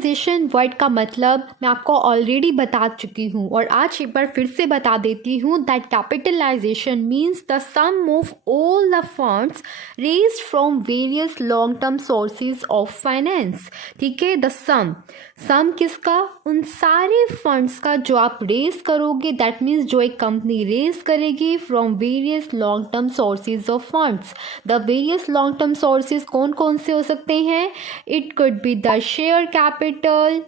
Capitalisation word का मतलब मैं आपको ऑलरेडी बता चुकी हूँ और आज एक बार फिर से बता देती हूँ that capitalisation means the sum of all the funds raised from various long term sources of finance. ठीक है, द सम किसका? उन सारे फंड्स का जो आप रेज करोगे, दैट मीन्स जो एक कंपनी रेज करेगी from various long term sources of funds. The various long term sources कौन कौन से हो सकते हैं? It could be the share capital,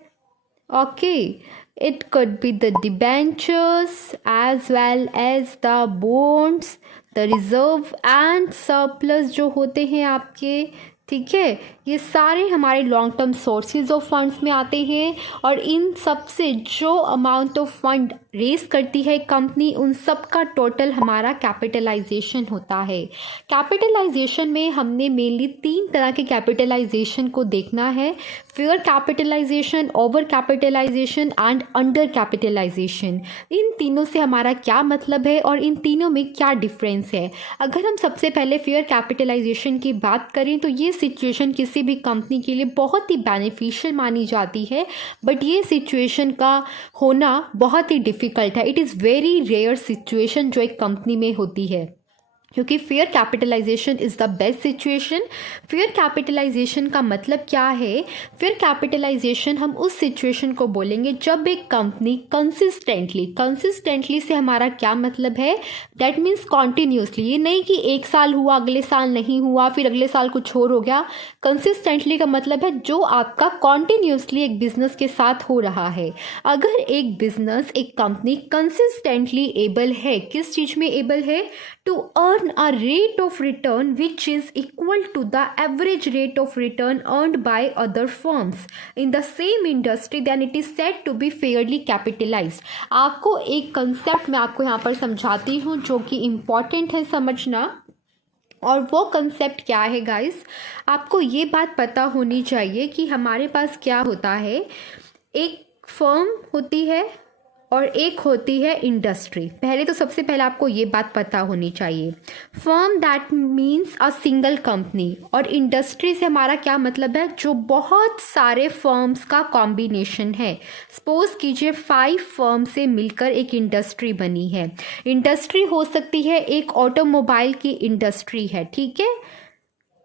okay, it could be the debentures as well as the bonds, the reserve and surplus जो होते हैं आपके। ठीक है, ये सारे हमारे long term sources of funds में आते हैं और इन सब से जो अमाउंट ऑफ फंड रेज करती है कंपनी, उन सब का टोटल हमारा कैपिटलाइजेशन होता है। कैपिटलाइजेशन में हमने मेनली 3 तरह के कैपिटलाइजेशन को देखना है: fair capitalisation, over capitalisation and under capitalisation. इन तीनों से हमारा क्या मतलब है और इन तीनों में क्या डिफरेंस है? अगर हम सबसे पहले फेयर कैपिटलाइजेशन की बात करें तो ये सिचुएशन किसी भी कंपनी के लिए बहुत ही बेनिफिशियल मानी जाती है, बट ये सिचुएशन का होना बहुत ही डिफ़िकल्ट है। It is very rare situation जो एक कंपनी में होती है, क्योंकि fair capitalisation is the best situation. Fair capitalisation का मतलब क्या है? फेयर कैपिटलाइजेशन हम उस सिचुएशन को बोलेंगे जब एक कंपनी कंसिस्टेंटली से हमारा क्या मतलब है? That means continuously. ये नहीं कि एक साल हुआ अगले साल नहीं हुआ फिर अगले साल कुछ और हो गया। कंसिस्टेंटली का मतलब है जो आपका कॉन्टिन्यूसली एक बिजनेस के साथ हो रहा है। अगर एक बिजनेस, एक कंपनी कंसिस्टेंटली एबल है, किस चीज़ में एबल है? To earn a rate of return which is equal to the average rate of return earned by other firms in the same industry, then it is said to be fairly capitalized। आपको एक concept मैं आपको यहाँ पर समझाती हूँ जो कि इम्पॉर्टेंट है समझना, और वो कंसेप्ट क्या है गाइस? आपको ये बात पता होनी चाहिए कि हमारे पास क्या होता है। एक फर्म होती है और एक होती है इंडस्ट्री। पहले तो सबसे पहले आपको ये बात पता होनी चाहिए। Firm that means a single company, और इंडस्ट्री से हमारा क्या मतलब है? जो बहुत सारे फर्म्स का कॉम्बिनेशन है। सपोज कीजिए 5 फर्म से मिलकर एक इंडस्ट्री बनी है। इंडस्ट्री हो सकती है, एक ऑटोमोबाइल की इंडस्ट्री है, ठीक है,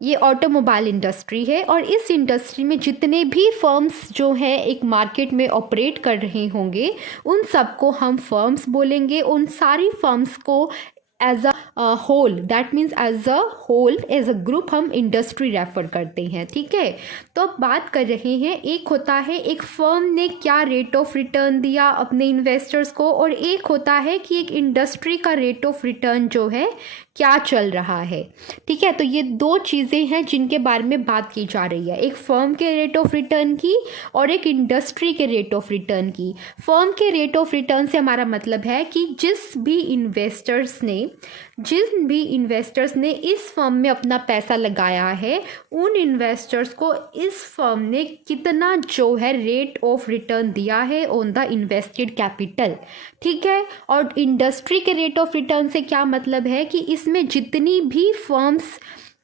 ये ऑटोमोबाइल इंडस्ट्री है, और इस इंडस्ट्री में जितने भी फर्म्स जो हैं एक मार्केट में ऑपरेट कर रहे होंगे, उन सबको हम फर्म्स बोलेंगे। उन सारी फर्म्स को as a whole, that means as a whole, as a group हम इंडस्ट्री रेफर करते हैं। ठीक है, तो अब बात कर रहे हैं, एक होता है एक फर्म ने क्या रेट ऑफ रिटर्न दिया अपने इन्वेस्टर्स को, और एक होता है कि एक इंडस्ट्री का रेट ऑफ रिटर्न जो है क्या चल रहा है। ठीक है, तो ये 2 चीज़ें हैं जिनके बारे में बात की जा रही है, एक फर्म के रेट ऑफ रिटर्न की और एक इंडस्ट्री के रेट ऑफ रिटर्न की। फर्म के रेट ऑफ रिटर्न से हमारा मतलब है कि जिन भी इन्वेस्टर्स ने इस फर्म में अपना पैसा लगाया है, उन इन्वेस्टर्स को इस फर्म ने कितना जो है रेट ऑफ रिटर्न दिया है ऑन द इन्वेस्टेड कैपिटल। ठीक है, और इंडस्ट्री के रेट ऑफ रिटर्न से क्या मतलब है कि इसमें जितनी भी फर्म्स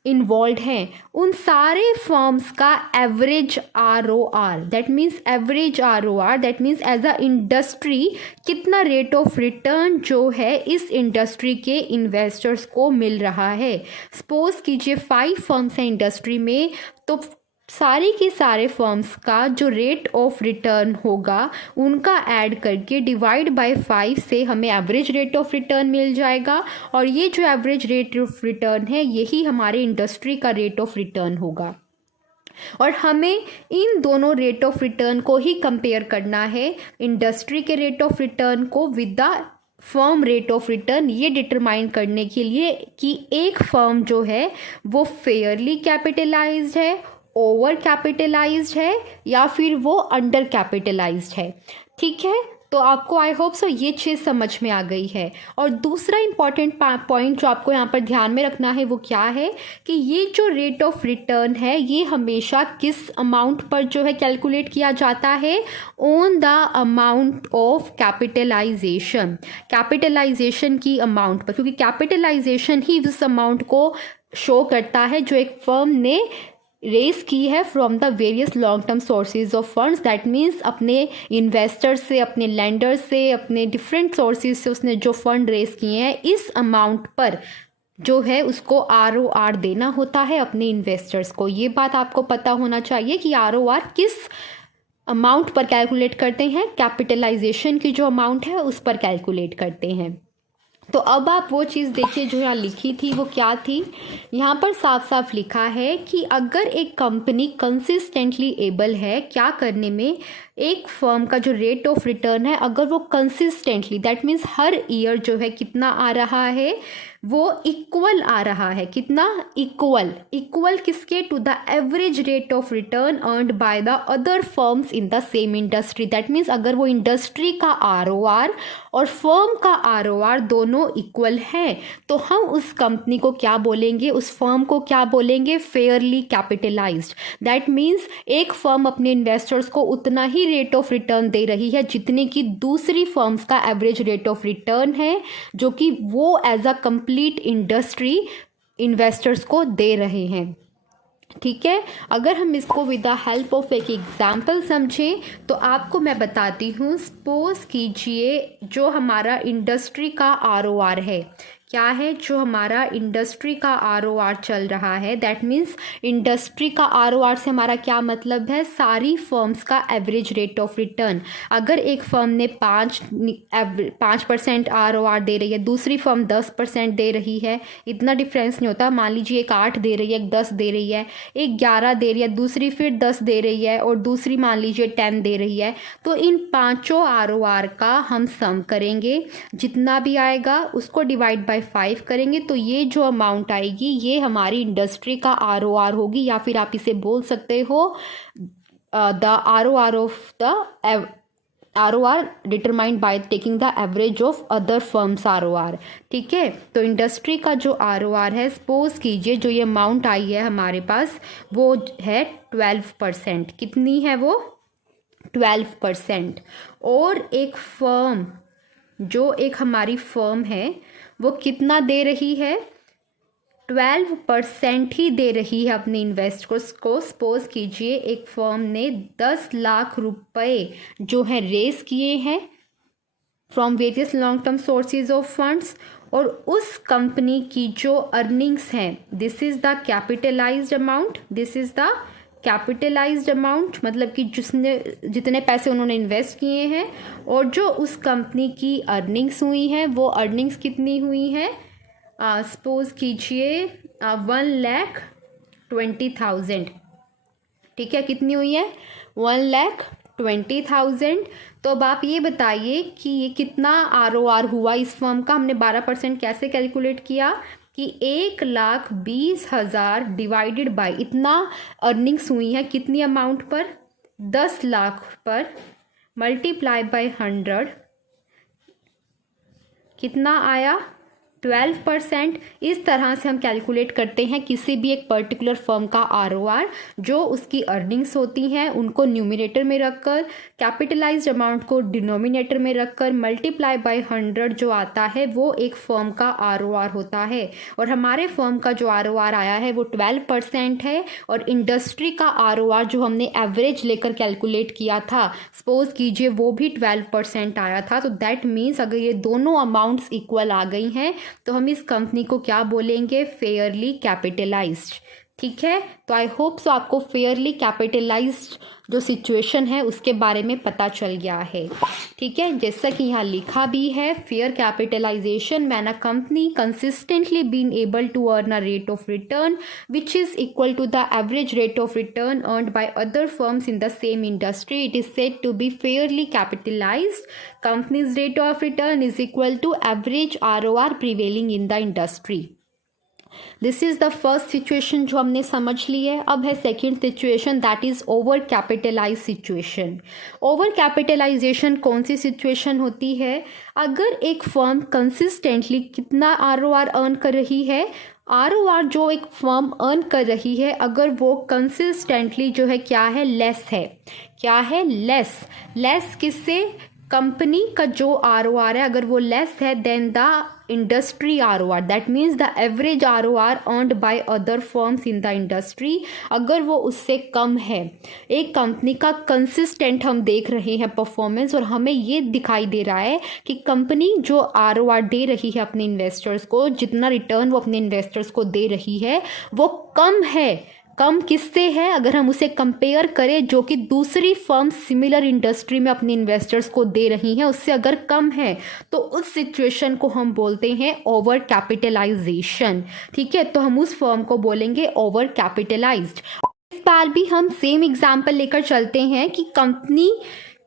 इन्वॉल्व हैं उन सारे फर्म्स का average ROR, that means that means as a industry कितना रेट ऑफ रिटर्न जो है इस इंडस्ट्री के इन्वेस्टर्स को मिल रहा है। सपोज कीजिए 5 फर्म्स हैं इंडस्ट्री में, तो सारे के सारे फर्म्स का जो रेट ऑफ रिटर्न होगा उनका ऐड करके डिवाइड बाय 5 से हमें एवरेज रेट ऑफ रिटर्न मिल जाएगा, और ये जो एवरेज रेट ऑफ रिटर्न है यही हमारे इंडस्ट्री का रेट ऑफ रिटर्न होगा। और हमें इन दोनों रेट ऑफ रिटर्न को ही कंपेयर करना है, इंडस्ट्री के रेट ऑफ रिटर्न को with the firm rate of return, ये डिटरमाइन करने के लिए कि एक फर्म जो है वो फेयरली कैपिटलाइज्ड है, ओवर कैपिटलाइज्ड है, या फिर वो अंडर कैपिटलाइज्ड है। ठीक है, तो आपको आई होप सो ये चीज़ समझ में आ गई है। और दूसरा इंपॉर्टेंट पॉइंट जो आपको यहाँ पर ध्यान में रखना है वो क्या है कि ये जो रेट ऑफ रिटर्न है ये हमेशा किस अमाउंट पर जो है कैलकुलेट किया जाता है? On the amount of capitalisation, capitalisation की अमाउंट पर, क्योंकि कैपिटलाइजेशन ही उस अमाउंट को शो करता है जो एक फर्म ने रेस की है from the various long term sources of funds. That means अपने इन्वेस्टर से, अपने लेंडर से, अपने डिफरेंट सोर्सेज से उसने जो फंड रेस किए हैं, इस अमाउंट पर जो है उसको ROR देना होता है अपने इन्वेस्टर्स को। ये बात आपको पता होना चाहिए कि ROR किस अमाउंट पर कैलकुलेट करते हैं, कैपिटलाइजेशन की जो अमाउंट है उस पर कैलकुलेट करते हैं। तो अब आप वो चीज़ देखिए जो यहाँ लिखी थी वो क्या थी। यहाँ पर साफ साफ लिखा है कि अगर एक कंपनी कंसिस्टेंटली एबल है क्या करने में, एक फर्म का जो रेट ऑफ रिटर्न है अगर वो consistently, that means her year जो है कितना आ रहा है, वो इक्वल आ रहा है। कितना? इक्वल किसके? To the average rate of return earned by the other firms in the same industry. That means अगर वो इंडस्ट्री का ROR और फर्म का ROR दोनों इक्वल हैं तो हम उस कंपनी को क्या बोलेंगे, उस फर्म को क्या बोलेंगे? Fairlie capitalised. दैट मीन्स एक फर्म अपने इन्वेस्टर्स को उतना ही रेट ऑफ रिटर्न दे रही है जितने की दूसरी फर्म्स का एवरेज रेट ऑफ रिटर्न है, जो कि वो as a complete industry investors को दे रहे हैं। ठीक है, अगर हम इसको विद द हेल्प ऑफ एक एग्जाम्पल समझें तो आपको मैं बताती हूँ। सपोज कीजिए जो हमारा इंडस्ट्री का ROR है, क्या है जो हमारा इंडस्ट्री का ROR चल रहा है, दैट मीन्स इंडस्ट्री का ROR से हमारा क्या मतलब है? सारी फर्म्स का एवरेज रेट ऑफ रिटर्न। अगर एक फर्म ने 5% ROR दे रही है, दूसरी फर्म 10% दे रही है, इतना डिफरेंस नहीं होता। मान लीजिए एक 8 दे रही है, एक 10 दे रही है, एक 11 दे रही है, दूसरी फिर 10 दे रही है और दूसरी मान लीजिए 10 दे रही है, तो इन पांचों ROR का हम सम करेंगे, जितना भी आएगा उसको डिवाइड बाय 5 करेंगे, तो ये जो अमाउंट आएगी ये हमारी इंडस्ट्री का ROR होगी, या फिर आप इसे बोल सकते हो the ROR of the ROR determined by taking the average of other firms ROR। ठीक है, तो इंडस्ट्री का जो ROR है, सपोज कीजिए जो ये अमाउंट आई है हमारे पास वो है 12%। कितनी है वो? 12%। और एक फर्म, जो एक हमारी फर्म है, वो कितना दे रही है? 12% ही दे रही है अपने इन्वेस्टर्स को। सपोज कीजिए एक फर्म ने 10 लाख रुपए जो है रेस किए हैं from various long term sources of funds, और उस कंपनी की जो अर्निंग्स हैं, this is the capitalised amount, this is the capitalised amount, मतलब कि जितने पैसे उन्होंने इन्वेस्ट किए हैं और जो उस कंपनी की अर्निंग्स हुई हैं, वो अर्निंग्स कितनी हुई हैं? सपोज कीजिए 1,20,000। ठीक है, कितनी हुई है? 1,20,000। तो अब आप ये बताइए कि ये कितना ROR हुआ इस फर्म का। हमने 12% कैसे कैलकुलेट किया कि 1,20,000 डिवाइडेड बाय इतना अर्निंग्स हुई है कितनी अमाउंट पर? 10 लाख पर, मल्टीप्लाई बाय 100, कितना आया? 12%। इस तरह से हम कैलकुलेट करते हैं किसी भी एक पर्टिकुलर फर्म का ROR। जो उसकी अर्निंग्स होती हैं उनको न्यूमिनेटर में रखकर, कैपिटलाइज्ड अमाउंट को डिनोमिनेटर में रखकर, मल्टीप्लाई बाय 100 जो आता है वो एक फर्म का ROR होता है। और हमारे फर्म का जो ROR आया है वो 12% है, और इंडस्ट्री का ROR जो हमने एवरेज लेकर कैलकुलेट किया था, सपोज कीजिए वो भी 12% आया था। तो दैट मीन्स अगर ये दोनों अमाउंट्स इक्वल आ गई हैं तो हम इस कंपनी को क्या बोलेंगे? Fairlie capitalised. ठीक है, तो आई होप सो आपको फेयरली कैपिटलाइज्ड जो सिचुएशन है उसके बारे में पता चल गया है। ठीक है, जैसा कि यहाँ लिखा भी है, fair capitalisation when a company consistently been able to earn a rate of return which is equal to the average rate of return earned by other firms in the same industry, it is said to be fairly capitalised. Companies rate of return is equal to average ROR prevailing in the industry. This is the first situation जो हमने समझ ली है। अब है second situation, that is over capitalise situation. Over capitalisation कौन सी situation होती है? अगर एक फर्म कंसिस्टेंटली कितना ROR अर्न कर रही है, ROR जो एक फर्म अर्न कर रही है, अगर वो कंसिस्टेंटली जो है क्या है? लेस है। क्या है? लेस। लेस किससे? कंपनी का जो ROR है अगर वो लेस है than the industry ROR, that means the average ROR earned by other firms in the industry, अगर वो उससे कम है। एक कंपनी का कंसिस्टेंट हम देख रहे हैं परफॉर्मेंस और हमें ये दिखाई दे रहा है कि कंपनी जो ROR दे रही है अपने इन्वेस्टर्स को, जितना रिटर्न वो अपने इन्वेस्टर्स को दे रही है वो कम है। कम किससे है? अगर हम उसे कंपेयर करें जो कि दूसरी फर्म सिमिलर इंडस्ट्री में अपने इन्वेस्टर्स को दे रही हैं उससे अगर कम है तो उस सिचुएशन को हम बोलते हैं ओवर कैपिटलाइजेशन। ठीक है, तो हम उस फर्म को बोलेंगे ओवर कैपिटलाइज्ड। इस बार भी हम सेम एग्जांपल लेकर चलते हैं कि कंपनी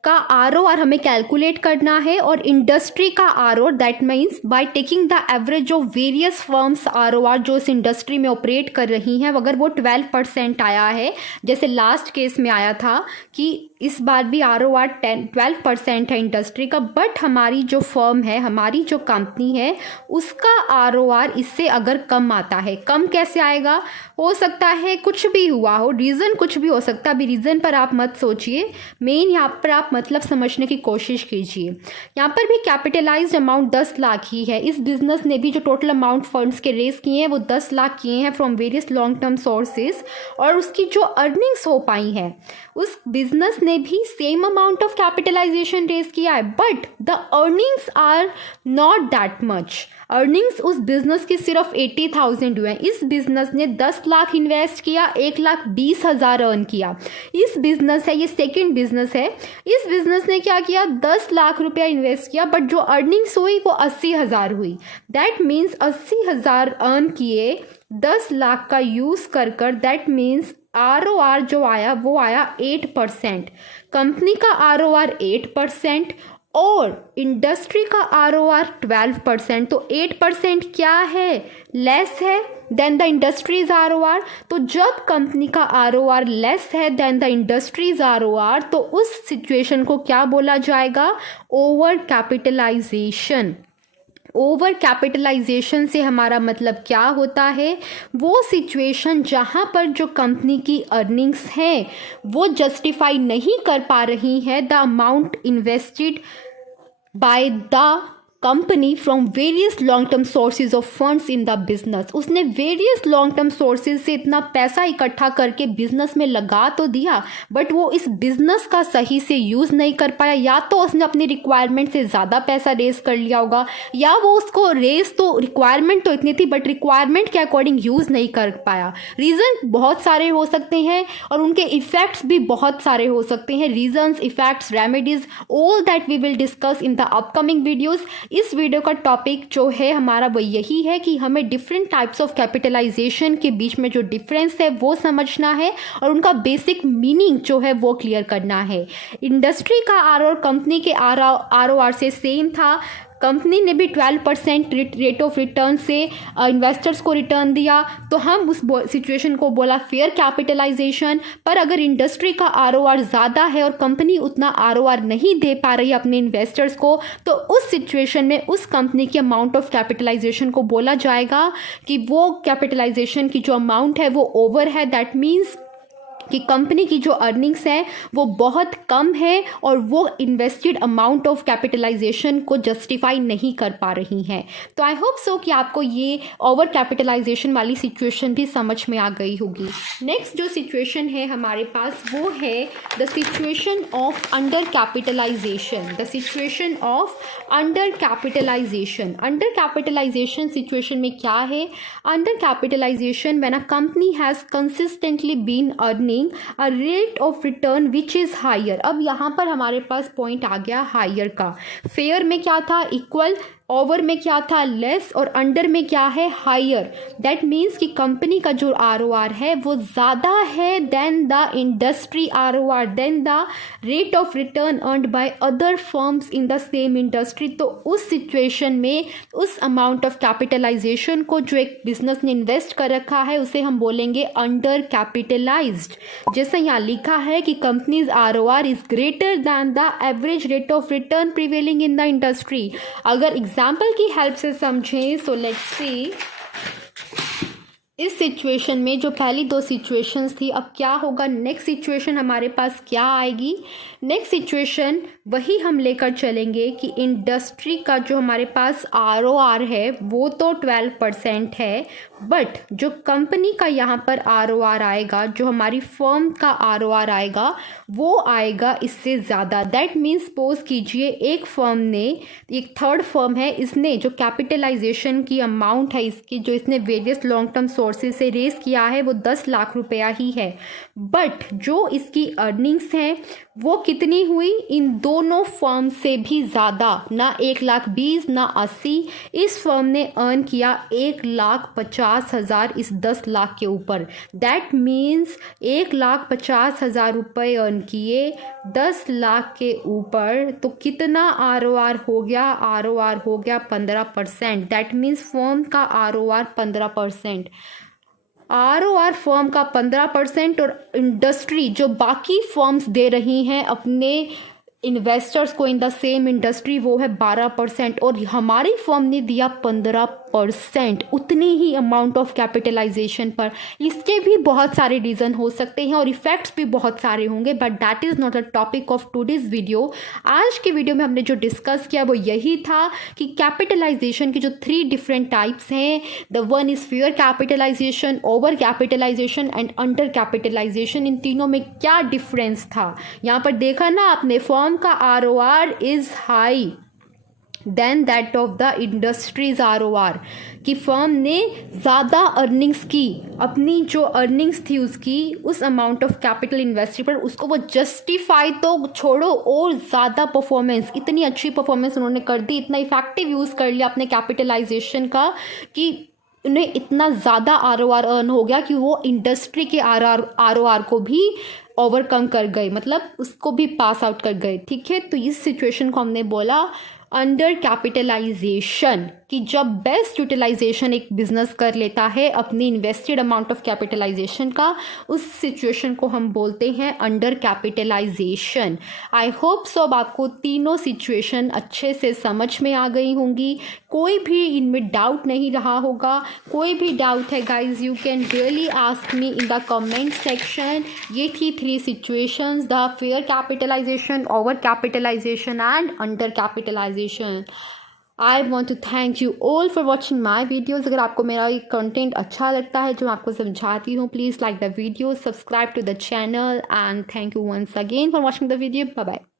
का ROR हमें कैलकुलेट करना है और इंडस्ट्री का ROR, that means by taking the average of various firms ROR जो इस इंडस्ट्री में ऑपरेट कर रही हैं, अगर वो 12% आया है जैसे लास्ट केस में आया था कि इस बार भी ROR 12% है इंडस्ट्री का, बट हमारी जो फर्म है, हमारी जो कंपनी है उसका ROR इससे अगर कम आता है। कम कैसे आएगा? हो सकता है कुछ भी हुआ हो, रीज़न कुछ भी हो सकता है। अभी रीज़न पर आप मत सोचिए, मेन यहाँ पर आप मतलब समझने की कोशिश कीजिए। यहाँ पर भी कैपिटलाइज्ड अमाउंट 10 लाख ही है। इस बिजनेस ने भी जो टोटल अमाउंट फंड्स के रेस किए हैं वो 10 लाख किए हैं from various long term sources, और उसकी जो अर्निंग्स हो पाई हैं उस बिजनेस ने भी same amount of capitalisation raise किया है, but the earnings are not that much. Earnings उस बिजनेस की सिर्फ 80,000 हुए हैं। इस बिजनेस ने 10 लाख इन्वेस्ट किया, 1,20,000 अर्न किया। इस बिजनेस है, ये सेकंड बिजनेस है, इस बिजनेस ने क्या किया, 10 लाख रुपया इन्वेस्ट किया, बट जो अर्निंग्स हुई वो 80,000 हुई। दैट मीन्स 80,000 अर्न किए 10 लाख का यूज़ कर, दैट मीन्स ROR जो आया वो आया 8%। कंपनी का ROR 8% और इंडस्ट्री का ROR 12%। तो 8% क्या है? लेस है देन द इंडस्ट्रीज ROR। तो जब कंपनी का ROR लेस है देन द इंडस्ट्रीज ROR तो उस सिचुएशन को क्या बोला जाएगा? Over capitalisation. ओवर कैपिटलाइजेशन से हमारा मतलब क्या होता है? वो सिचुएशन जहाँ पर जो कंपनी की अर्निंग्स हैं वो जस्टिफाई नहीं कर पा रही है the amount invested by the company from various long term sources of funds in the business. उसने वेरियस लॉन्ग टर्म सोर्सेज से इतना पैसा इकट्ठा करके बिजनेस में लगा तो दिया, बट वो इस बिजनेस का सही से यूज़ नहीं कर पाया। या तो उसने अपनी रिक्वायरमेंट से ज़्यादा पैसा रेस कर लिया होगा, या वो उसको रेस तो रिक्वायरमेंट तो इतनी थी बट रिक्वायरमेंट के अकॉर्डिंग यूज़ नहीं कर पाया। रीज़न बहुत सारे हो सकते हैं और उनके इफ़ेक्ट्स भी बहुत सारे हो सकते हैं। Reasons, effects, remedies, all that we will discuss in the upcoming videos. इस वीडियो का टॉपिक जो है हमारा वो यही है कि हमें डिफरेंट टाइप्स ऑफ कैपिटलाइजेशन के बीच में जो डिफरेंस है वो समझना है और उनका बेसिक मीनिंग जो है वो क्लियर करना है। इंडस्ट्री का ROR कंपनी के ROR से सेम था। कंपनी ने भी 12% रेट ऑफ रिटर्न से इन्वेस्टर्स को रिटर्न दिया, तो हम उस सिचुएशन को बोला फेयर कैपिटलाइजेशन। पर अगर इंडस्ट्री का ROR ज़्यादा है और कंपनी उतना ROR नहीं दे पा रही अपने इन्वेस्टर्स को, तो उस सिचुएशन में उस कंपनी की अमाउंट ऑफ कैपिटलाइजेशन को बोला जाएगा कि वो कैपिटलाइजेशन की जो अमाउंट है वो ओवर है। दैट मीन्स कि कंपनी की जो अर्निंग्स है वो बहुत कम है और वो इन्वेस्टेड अमाउंट ऑफ कैपिटलाइजेशन को जस्टिफाई नहीं कर पा रही हैं। तो आई होप सो कि आपको ये ओवर कैपिटलाइजेशन वाली सिचुएशन भी समझ में आ गई होगी। नेक्स्ट जो सिचुएशन है हमारे पास वो है the situation of under capitalisation. The situation of under capitalisation. Under capitalisation situation में क्या है? Under capitalisation when a company has consistently been earning a rate of return which is higher। अब यहाँ पर हमारे पास पॉइंट आ गया हायर का। Fair में क्या था? इक्वल। ओवर में क्या था? लेस। और अंडर में क्या है? हायर। दैट मीन्स कि कंपनी का जो ROR है वो ज़्यादा है than the industry ROR, than the rate of return earned by other firms in the same industry. तो उस सिचुएशन में उस अमाउंट ऑफ कैपिटलाइजेशन को जो एक बिजनेस ने इन्वेस्ट कर रखा है उसे हम बोलेंगे अंडर कैपिटलाइज्ड। जैसे यहाँ लिखा है कि companies ROR is greater than the average rate of return prevailing in the industry. अगर एग्जाम्पल की हेल्प से समझें, सो लेट्स सी इस सिचुएशन में जो पहली दो सिचुएशंस थी, अब क्या होगा, नेक्स्ट सिचुएशन हमारे पास क्या आएगी। नेक्स्ट सिचुएशन वही हम लेकर चलेंगे कि इंडस्ट्री का जो हमारे पास ROR है वो तो 12% है, बट जो कंपनी का यहाँ पर ROR आएगा, जो हमारी फर्म का ROR आएगा, वो आएगा इससे ज़्यादा। दैट मीन्स सपोज कीजिए एक फर्म ने, एक थर्ड फर्म है, इसने जो कैपिटलाइजेशन की अमाउंट है इसकी, जो इसने वेरियस लॉन्ग टर्म सोर्सेज से रेस किया है, वो 10 लाख रुपया ही है, बट जो इसकी अर्निंग्स हैं वो कितनी हुई, इन दोनों फर्म से भी ज़्यादा, ना 1,20,000 ना 80, इस फर्म ने अर्न किया 1,50,000 इस 10 लाख के ऊपर। दैट मीन्स 1,50,000 रुपये अर्न किए 10 लाख के ऊपर, तो कितना ROR हो गया, ROR हो गया 15%। दैट मीन्स फर्म का ROR 15%, ROR फर्म का 15%, और इंडस्ट्री जो बाकी फर्म्स दे रही हैं अपने इन्वेस्टर्स को इन द सेम इंडस्ट्री, वो है 12%, और हमारी फर्म ने दिया 15%, उतनी ही अमाउंट ऑफ कैपिटलाइजेशन पर। इसके भी बहुत सारे रीज़न हो सकते हैं और इफ़ेक्ट्स भी बहुत सारे होंगे, but that is not the topic of today's video. आज के वीडियो में हमने जो डिस्कस किया वो यही था कि कैपिटलाइजेशन की जो 3 डिफरेंट टाइप्स हैं, the one is fair capitalisation, over capitalisation and under capitalisation. इन तीनों में क्या डिफरेंस था, यहाँ पर देखा ना आपने, फर्म का ROR is high than that of the industry's ROR, कि फर्म ने ज़्यादा अर्निंग्स की, अपनी जो अर्निंग्स थी उसकी, उस अमाउंट ऑफ कैपिटल इन्वेस्टेड पर, उसको वो जस्टिफाई तो छोड़ो, और ज़्यादा परफॉर्मेंस, इतनी अच्छी परफॉर्मेंस उन्होंने कर दी, इतना इफेक्टिव यूज़ कर लिया अपने कैपिटलाइजेशन का कि उन्हें इतना ज़्यादा ROR अर्न हो गया कि वो इंडस्ट्री के ROR को भी ओवरकम कर गए, मतलब उसको भी पास आउट कर गए। ठीक है, तो इस सिचुएशन को हमने बोला अंडर कैपिटलाइजेशन, कि जब बेस्ट यूटिलाइजेशन एक बिजनेस कर लेता है अपनी इन्वेस्टेड अमाउंट ऑफ कैपिटलाइजेशन का, उस सिचुएशन को हम बोलते हैं under capitalisation. I hope so अब आपको तीनों सिचुएशन अच्छे से समझ में आ गई होंगी, कोई भी इनमें डाउट नहीं रहा होगा। कोई भी डाउट है guys, you can really ask me in the comment section. ये थी 3 situations, the fair capitalisation, over capitalisation and under capitalisation. I want to thank you all for watching my videos. अगर आपको मेरा ये कंटेंट अच्छा लगता है जो मैं आपको समझाती हूँ, please like the video, subscribe to the channel, and thank you once again for watching the video. Bye bye.